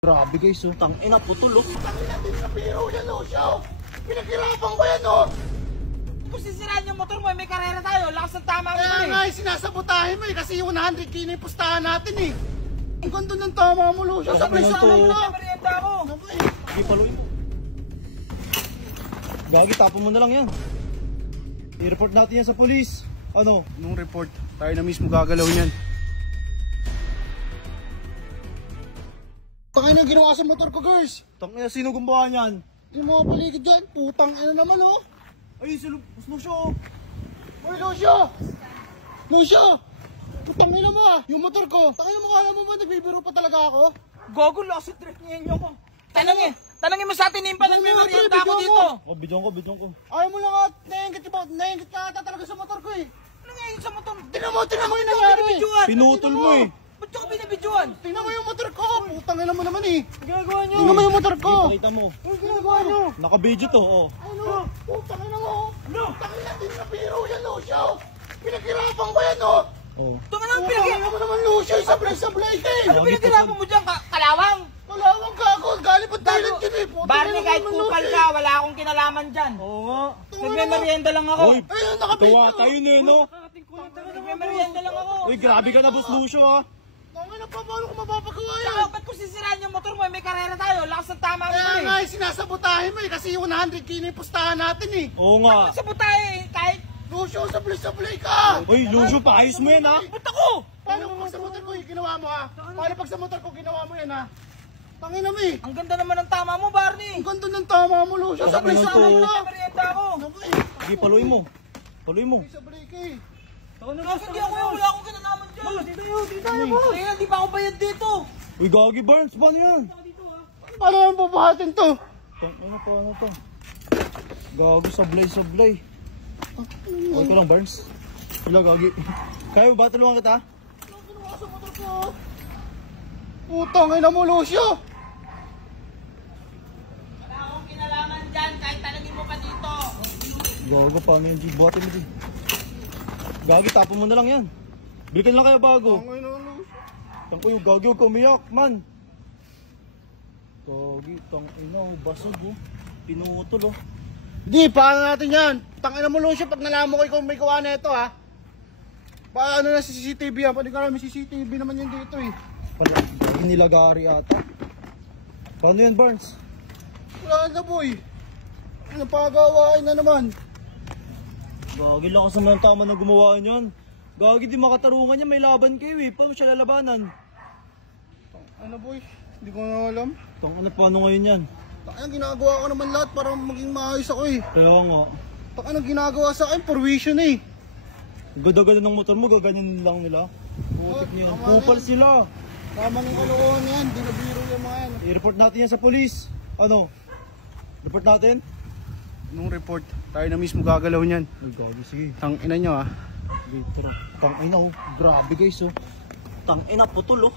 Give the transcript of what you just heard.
Grabe guys, oh. Tangina, putol, oh. Tangina din na biro yan, oh, siya. Pinaghirapan ko yan, oh. Kung sisiraan yung motor mo, may karera tayo. Lakas ng tama mo, Kaya nga, sinasabotahin mo, eh. Kasi yung 100k na yung pustahan natin, eh. Ang ganda ng tama mo, Lucio. Sabay sa amin na. Merienda ako. Sige, paluin mo. Gagi, tapon mo na lang yan. I-report natin yan sa polis. Ano? Nung report, tayo na mismo gagalaw niyan. Tangin ang ginawa sa motor ko, girls. Tangina, sino gumawa niyan? Yung mga paligid dyan, putang ina naman, oh. Ay, si Lucio. Uy, Lucio! Lucio! Putang ina mo, ah. Yung motor ko. Tangin mo, kala mo ba nagbibiro pa talaga ako? Gogo, lost trip niya yun ko. Tanongin mo sa atin, Impa, Tanongin mo, nagme-merienda pre, ako bigyan dito. Oh, bidyon ko. Ayaw mo lang at naingit ka ata talaga sa motor ko, eh. Ano nga yun sa motor? Tingnan mo yung nangyari. Pinutol mo, eh. Ba't yung binibidyoan? Tingnan mo yung motor ko. Putang ina mo naman, eh. Ginagawa niyo. Tingnan mo yung motor ko. Kita mo. Ano ginagawa nyo? Naka-video to, oh. Ano? Putang ina mo. Tangin na din na biro yan, Lucio. Pinaghirapan ko yan, oh. Oh. Tunga lang, Putang ina mo naman, Lucio. Sablay ka, eh. Ano pinaghirapan mo dyan? Kalawang? Malawang ka ako. Galing pa Thailand yun, eh. Putang Barney, ina kahit naman, kupal Lucio. ka, wala akong kinalaman dyan. Oo nga. Nagme-merienda lang ako. Uy, Ayun, nakabit. tuwa tayo na yun, no? Nagme-merienda lang ako. Uy, grabe ka na, Boss Lucio, ah. Tangin na pa, paano ko mapapagawa yan? Saka, ba't kung sisiraan yung motor mo, may karera tayo. Lakas ng tama mo, Kaya eh. nga, sinasabotahin mo, eh. Kasi yung 100k na yung pustahan natin, eh. Oo nga. Sa butay, kahit Lucio, sablay ka. Uy, Lucio, paayos mo yan, ha? ba't ako? Paano pag sa motor ko, ginawa mo, ha? Paano pag sa motor ko, ginawa mo yan, ha? Tangin na, eh. Ang ganda naman ng tama mo, Barney. Ang ganda ng tama mo, Lucio. Sablay Tangin sa na to. amin ka. Nagme-merienda ako. Sige, paluin mo. Paluin mo. Sablay ka, eh. Kasi hindi ako yung wala akong kinalaman dyan. Dito tayo, boss. Kaya hindi pa ako bayad dito. Uy, Gagi Barnes, paano yan? Paano naman bubuhatin to? Ano to? Gagi, sablay. Okay ko lang, Barnes. Wala, Gagi. Kaya ba, tulungan kita? Anong ginawa sa motor ko? Putang ina mo, Lucio. Wala akong kinalaman dyan, kahit tanongin mo pa dito. Gagi, paano yan, G? Buhatin mo, G. Gagi, tapon mo na lang yan. Bilikan lang kayo bago. Tangin na, Lucio. Tangko yung Gagi, huwag kumiyak, man. Gagi, tangina, basog, oh. Pinutol, oh. Di, paano natin yan? Tangin na mo, Lucio, pag nalaman ko ikaw may gawa na ito, ha? Paano na si CCTV yan? Pwede ka namin CCTV naman yan dito, eh. Gagi, nilagari ata. Paano yan, Barnes? Wala na, boy. Ano pagawain na naman? Gagi, lakas naman ang tama na gumawa niyan. Gagi, di makatarungan niya, may laban kayo, eh. Paano siya lalabanan? Ano, boy? Hindi ko na alam. Ano, paano ngayon yan? Ang ginagawa ko naman lahat para maging maayos ako, eh. Kaya nga. Ang ginagawa sa akin, permission, eh. Ganda-ganda ng motor mo, gaganyan lang nila. Putik niya. Kupal sila. Tama ng kalokohan yan, di na biro yung mga yan. I-report natin yan sa polis. Ano? Report natin? Nung report, tayo na mismo gagalaw niyan. Ay, Gagi, sige. Tangina nyo, ha. Sige, tara. Tangina, oh. Grabe guys, oh. Tangina, putol, oh.